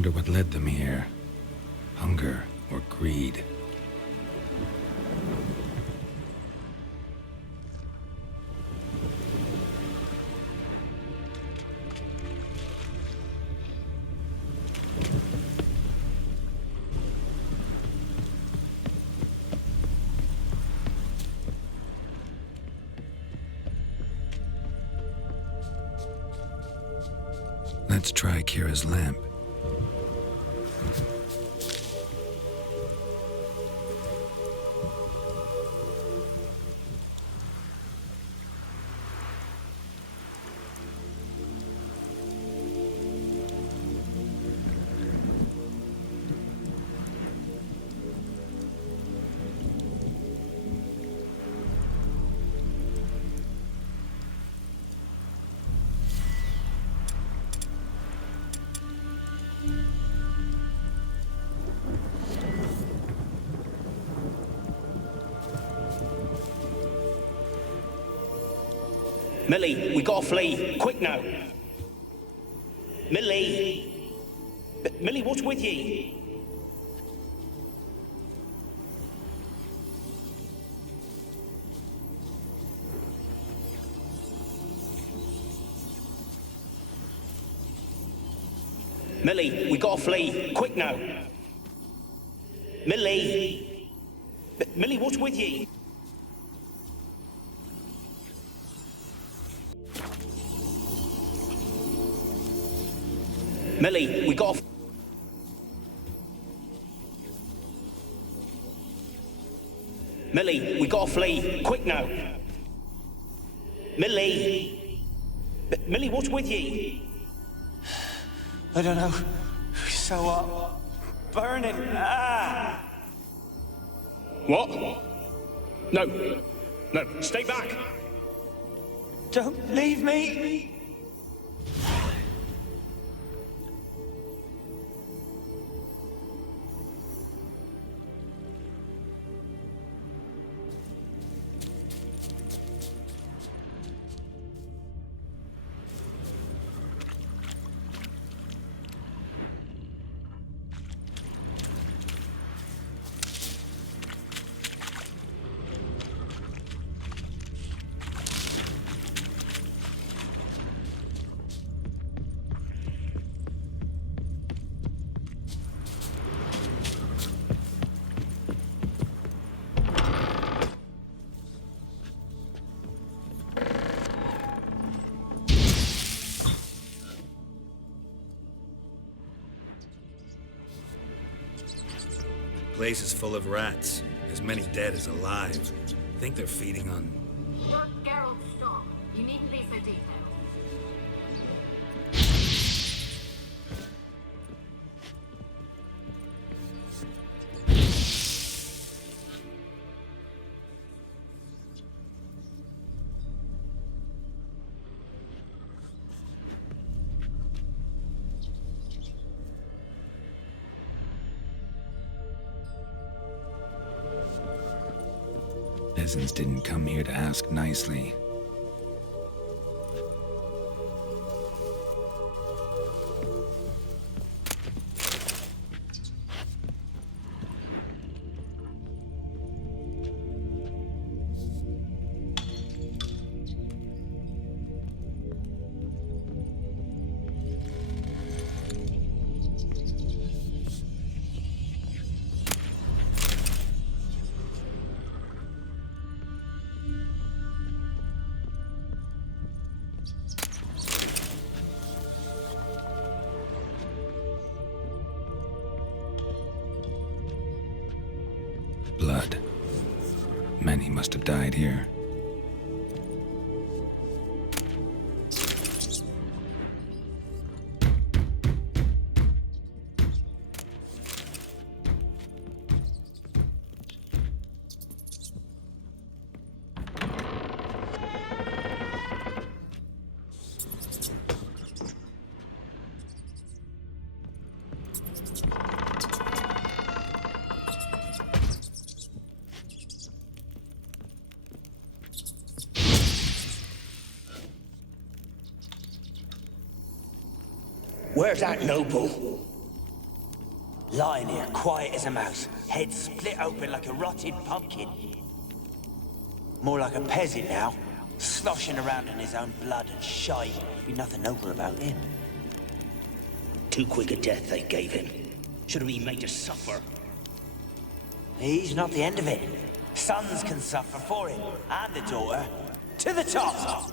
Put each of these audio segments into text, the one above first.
wonder what led them here. Hunger or greed? Let's try Kira's lamp. Millie, we gotta flee. Quick now. Millie. Millie, what's with ye? Millie, we gotta flee. Quick now. Millie. Millie, what's with ye? Millie, we got. Millie, we gotta flee. Quick now. Millie. Millie, what's with ye? I don't know. So burning. Ah! What? No. No, stay back. Don't leave me. Place is full of rats, as many dead as alive. Think they're feeding on... You're Geralt's stock. You needn't be so detailed. Peasants didn't come here to ask nicely. Blood. Many must have died here. Where's that noble? Lying here, quiet as a mouse, head split open like a rotted pumpkin. More like a peasant now, sloshing around in his own blood and shite. Be nothing noble about him. Too quick a death they gave him. Should have been made to suffer. He's not the end of it. Sons can suffer for him, and the daughter. To the top!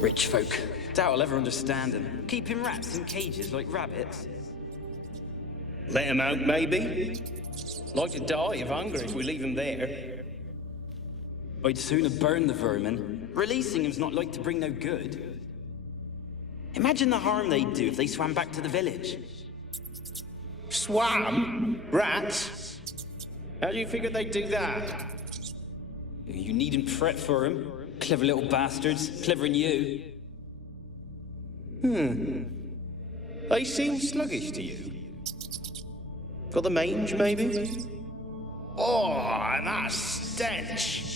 Rich folk. Doubt I'll ever understand them. Keeping rats in cages like rabbits. Let him out, maybe? Like to die of hunger if we leave him there. I'd sooner burn the vermin. Releasing him's not like to bring no good. Imagine the harm they'd do if they swam back to the village. Swam? Rats? How do you figure they'd do that? You needn't fret for him. Clever little bastards. Clever than you. They seem sluggish to you. Got the mange, maybe? Oh, and that stench!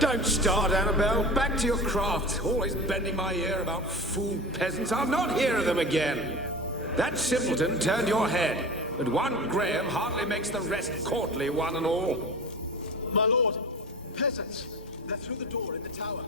Don't start, Annabelle. Back to your craft. Always bending my ear about fool peasants. I'll not hear of them again. That simpleton turned your head, but one Graham hardly makes the rest courtly, one and all. My lord, peasants. They're through the door in the tower.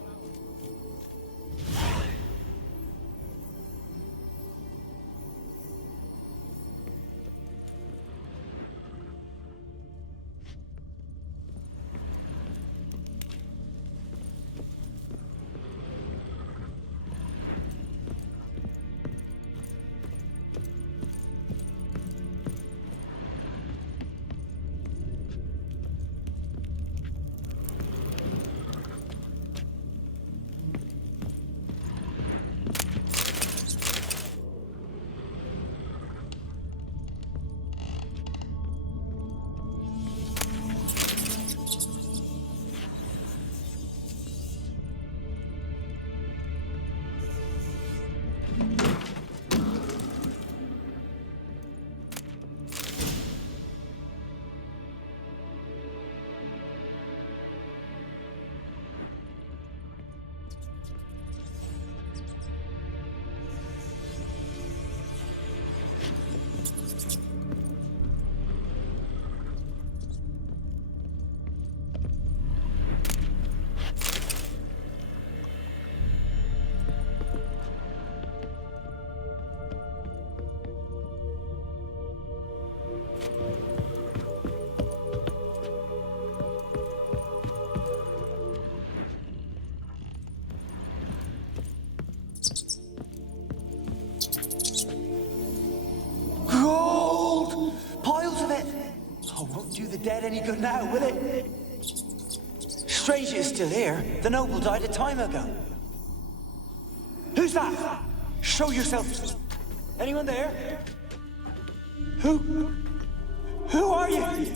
dead any good now, will it? Strange it's still here. The noble died a time ago. Who's that? Show yourself. Anyone there? Who are you?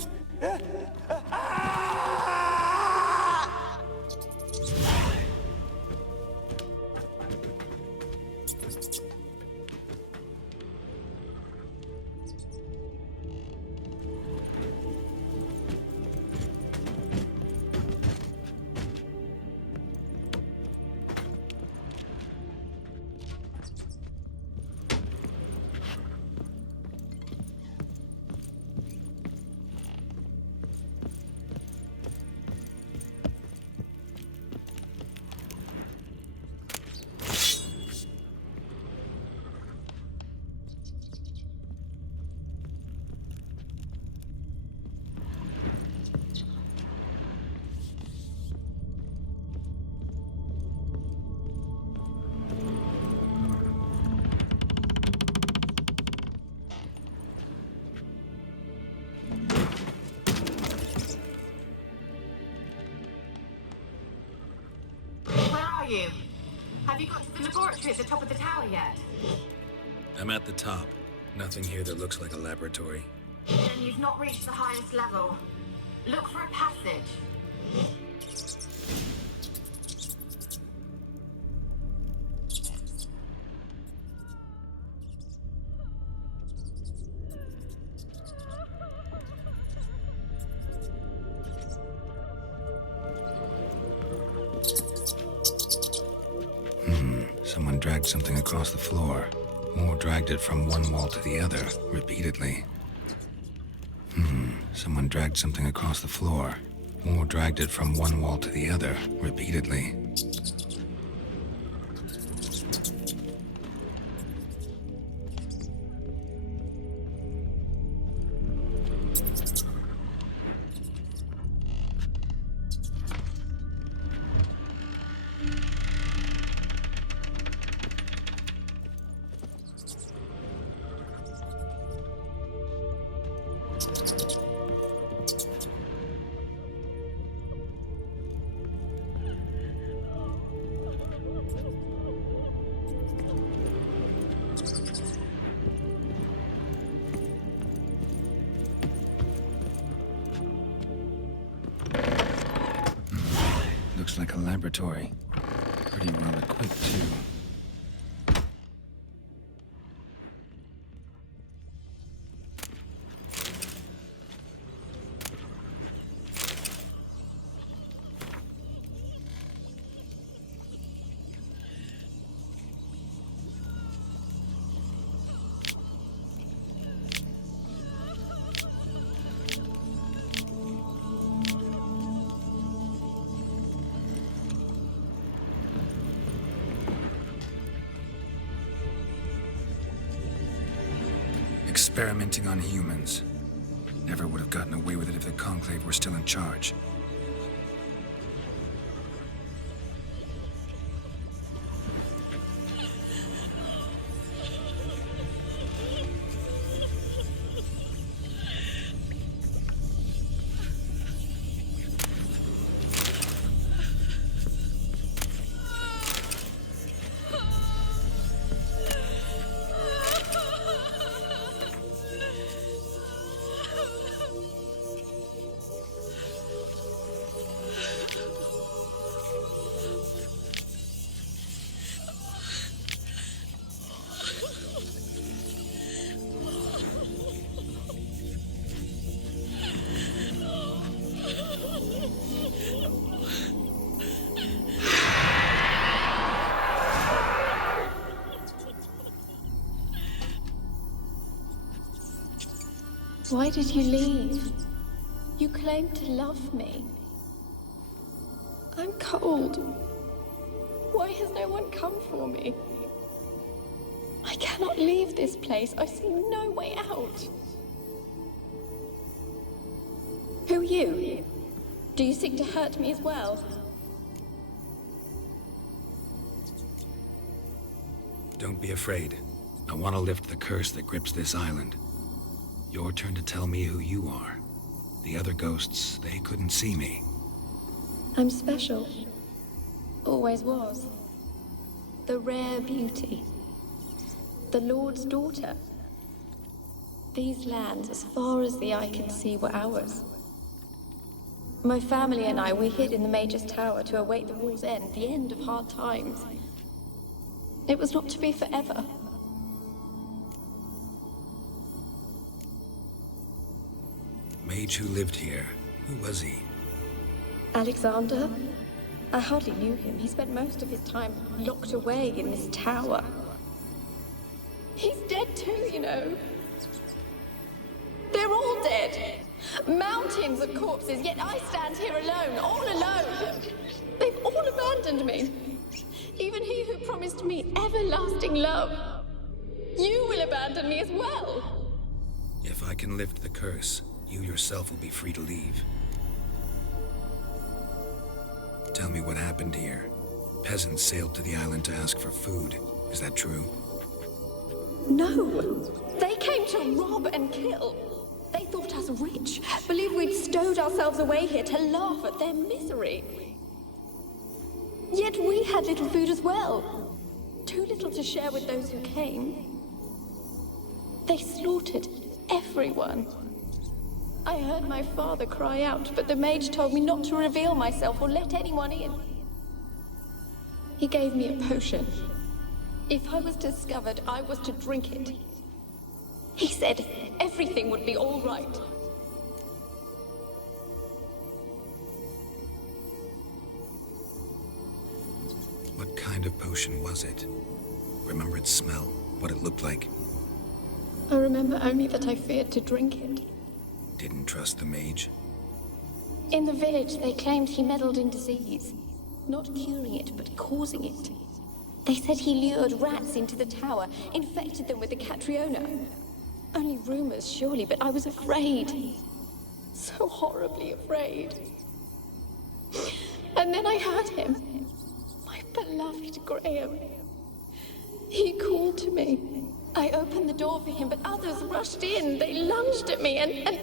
You? Have you got to the laboratory at the top of the tower yet? I'm at the top. Nothing here that looks like a laboratory. Then you've not reached the highest level. Look for a passage. Someone dragged something across the floor. Or dragged it from one wall to the other, repeatedly. Someone dragged something across the floor. Or dragged it from one wall to the other, repeatedly. Looks like a laboratory. Pretty well equipped, too. Experimenting on humans. Never would have gotten away with it if the Conclave were still in charge. Why did you leave? You claimed to love me. I'm cold. Why has no one come for me? I cannot leave this place. I see no way out. Who are you? Do you seek to hurt me as well? Don't be afraid. I want to lift the curse that grips this island. Your turn to tell me who you are. The other ghosts, they couldn't see me. I'm special. Always was. The rare beauty. The Lord's daughter. These lands, as far as the eye could see, were ours. My family and I, we hid in the Major's Tower to await the war's end, the end of hard times. It was not to be forever. Mage who lived here. Who was he? Alexander? I hardly knew him. He spent most of his time locked away in this tower. He's dead too, you know. They're all dead. Mountains of corpses, yet I stand here alone, all alone. They've all abandoned me. Even he who promised me everlasting love. You will abandon me as well. If I can lift the curse, you yourself will be free to leave. Tell me what happened here. Peasants sailed to the island to ask for food. Is that true? No. They came to rob and kill. They thought us rich, believed we'd stowed ourselves away here to laugh at their misery. Yet we had little food as well. Too little to share with those who came. They slaughtered everyone. I heard my father cry out, but the mage told me not to reveal myself or let anyone in. He gave me a potion. If I was discovered, I was to drink it. He said everything would be all right. What kind of potion was it? Remember its smell? What it looked like? I remember only that I feared to drink it. Didn't trust the mage? In the village, they claimed he meddled in disease. Not curing it, but causing it. They said he lured rats into the tower, infected them with the Catriona. Only rumors, surely, but I was afraid. So horribly afraid. And then I heard him. My beloved Graham. He called to me. I opened the door for him, but others rushed in. They lunged at me and...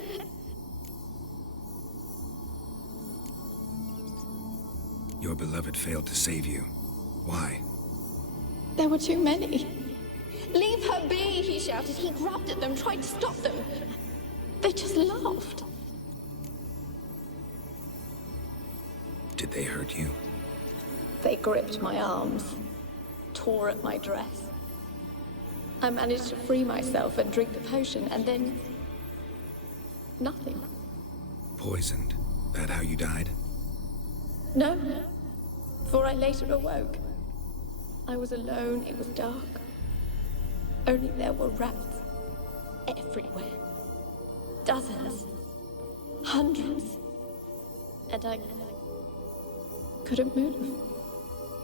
Your beloved failed to save you. Why? There were too many. Leave her be, he shouted. He grabbed at them, tried to stop them. They just laughed. Did they hurt you? They gripped my arms, tore at my dress. I managed to free myself and drink the potion, and then... nothing. Poisoned? That how you died? No, for I later awoke. I was alone, it was dark. Only there were rats. Everywhere. Dozens. Hundreds. And I couldn't move.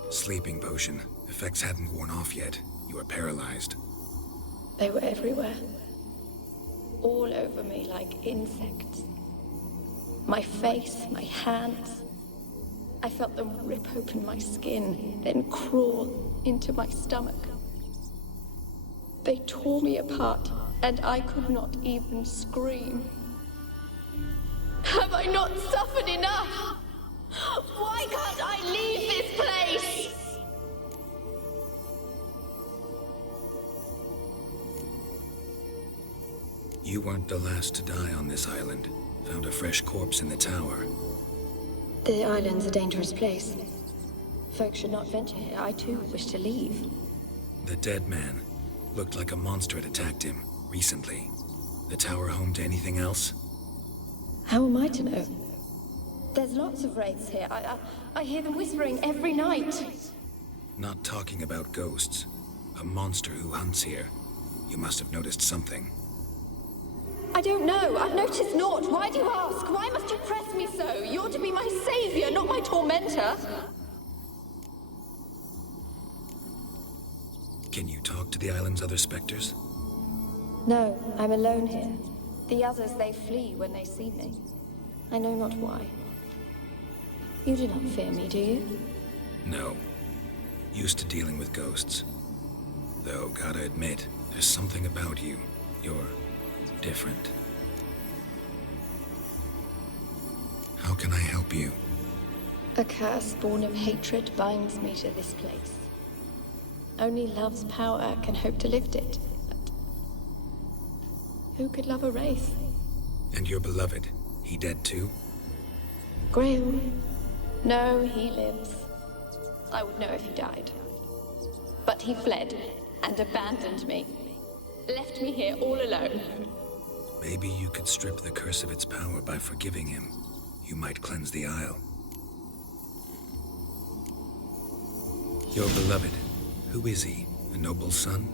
Sleeping potion. Effects hadn't worn off yet. You were paralyzed. They were everywhere. All over me like insects. My face, my hands. I felt them rip open my skin, then crawl into my stomach. They tore me apart, and I could not even scream. Have I not suffered enough? Why can't I leave this place? You weren't the last to die on this island. Found a fresh corpse in the tower. The island's a dangerous place. Folks should not venture here. I too wish to leave. The dead man. Looked like a monster had attacked him, recently. The tower home to anything else? How am I to know? There's lots of wraiths here. I hear them whispering every night. Not talking about ghosts. A monster who hunts here. You must have noticed something. I don't know. I've noticed naught. Why do you ask? Why must you press me so? You're to be my savior, not my tormentor. Can you talk to the island's other specters? No, I'm alone here. The others, they flee when they see me. I know not why. You do not fear me, do you? No. Used to dealing with ghosts. Though, gotta admit, there's something about you. You're different. can I help you? A curse born of hatred binds me to this place. Only love's power can hope to lift it. But who could love a wraith? And your beloved, he dead too? Graham? No, he lives. I would know if he died. But he fled and abandoned me. Left me here all alone. Maybe you could strip the curse of its power by forgiving him. You might cleanse the Isle. Your beloved, who is he? A noble son?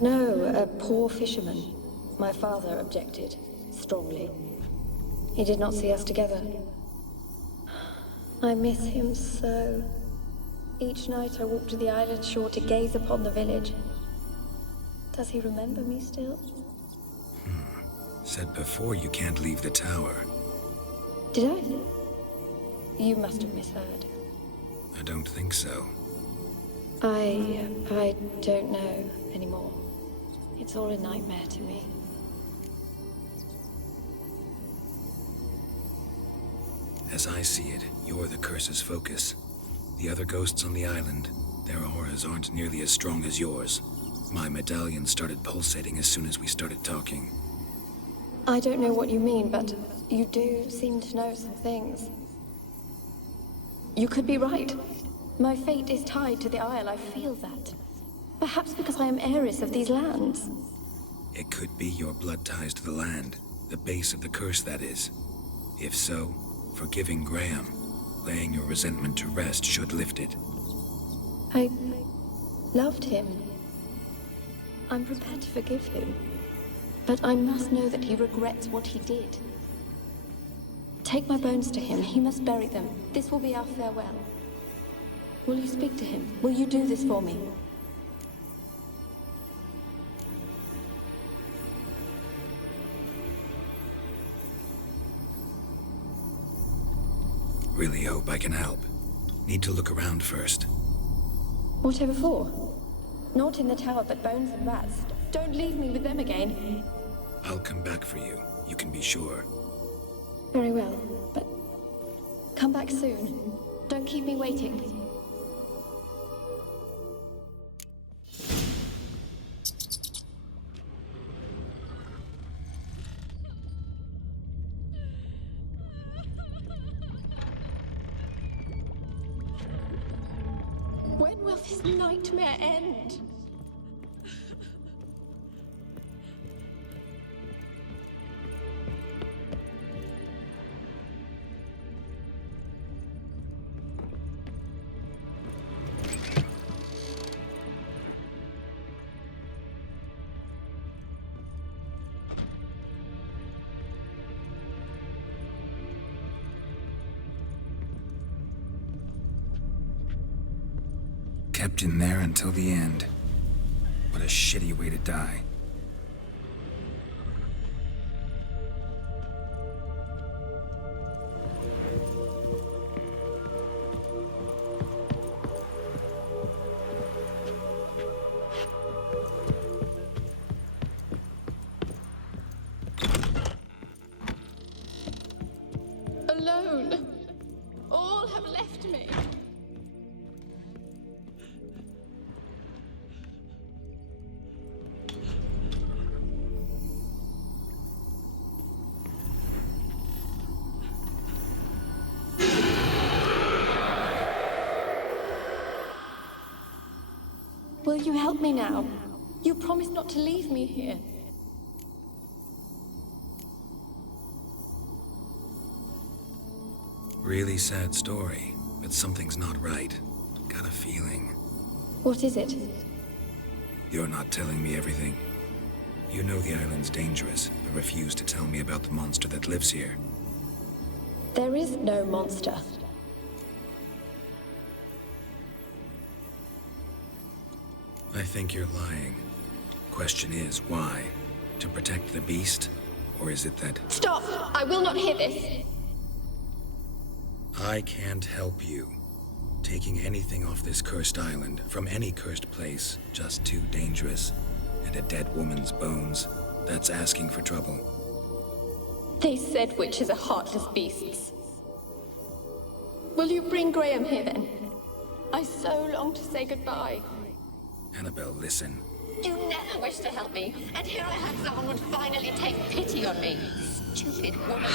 No, a poor fisherman. My father objected, strongly. He did not see us together. I miss him so. Each night I walk to the island shore to gaze upon the village. Does he remember me still? Said before you can't leave the tower. Did I? You must have misheard. I don't think so. I don't know anymore. It's all a nightmare to me. As I see it, you're the curse's focus. The other ghosts on the island, their auras aren't nearly as strong as yours. My medallion started pulsating as soon as we started talking. I don't know what you mean, but you do seem to know some things. You could be right. My fate is tied to the Isle, I feel that. Perhaps because I am heiress of these lands. It could be your blood ties to the land, the base of the curse, that is. If so, forgiving Graham, laying your resentment to rest should lift it. I loved him. I'm prepared to forgive him. But I must know that he regrets what he did. Take my bones to him. He must bury them. This will be our farewell. Will you speak to him? Will you do this for me? Really hope I can help. Need to look around first. Whatever for? Not in the tower, but bones and rats. Don't leave me with them again. I'll come back for you. You can be sure. Very well, but come back soon. Don't keep me waiting. When will this nightmare end? Kept in there until the end. What a shitty way to die. Alone. All have left me. Will you help me now? You promised not to leave me here. Really sad story, but something's not right. Got a feeling. What is it? You're not telling me everything. You know the island's dangerous, but refuse to tell me about the monster that lives here. There is no monster. I think you're lying. Question is, why? To protect the beast? Or is it that... Stop! I will not hear this! I can't help you. Taking anything off this cursed island, from any cursed place, just too dangerous. And a dead woman's bones, that's asking for trouble. They said witches are heartless beasts. Will you bring Graham here then? I so long to say goodbye. Annabelle, listen. You never wished to help me, and here I had someone would finally take pity on me. Stupid woman.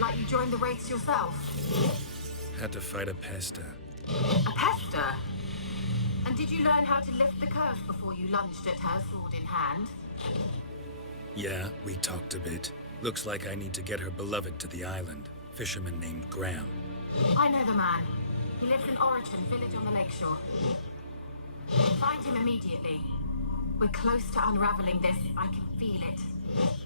Like you joined the wraiths yourself. Had to fight a pester. A pester? And did you learn how to lift the curse before you lunged at her, sword in hand? Yeah, we talked a bit. Looks like I need to get her beloved to the island. Fisherman named Graham. I know the man. He lives in Oriton, village on the lakeshore. Find him immediately. We're close to unraveling this. I can feel it.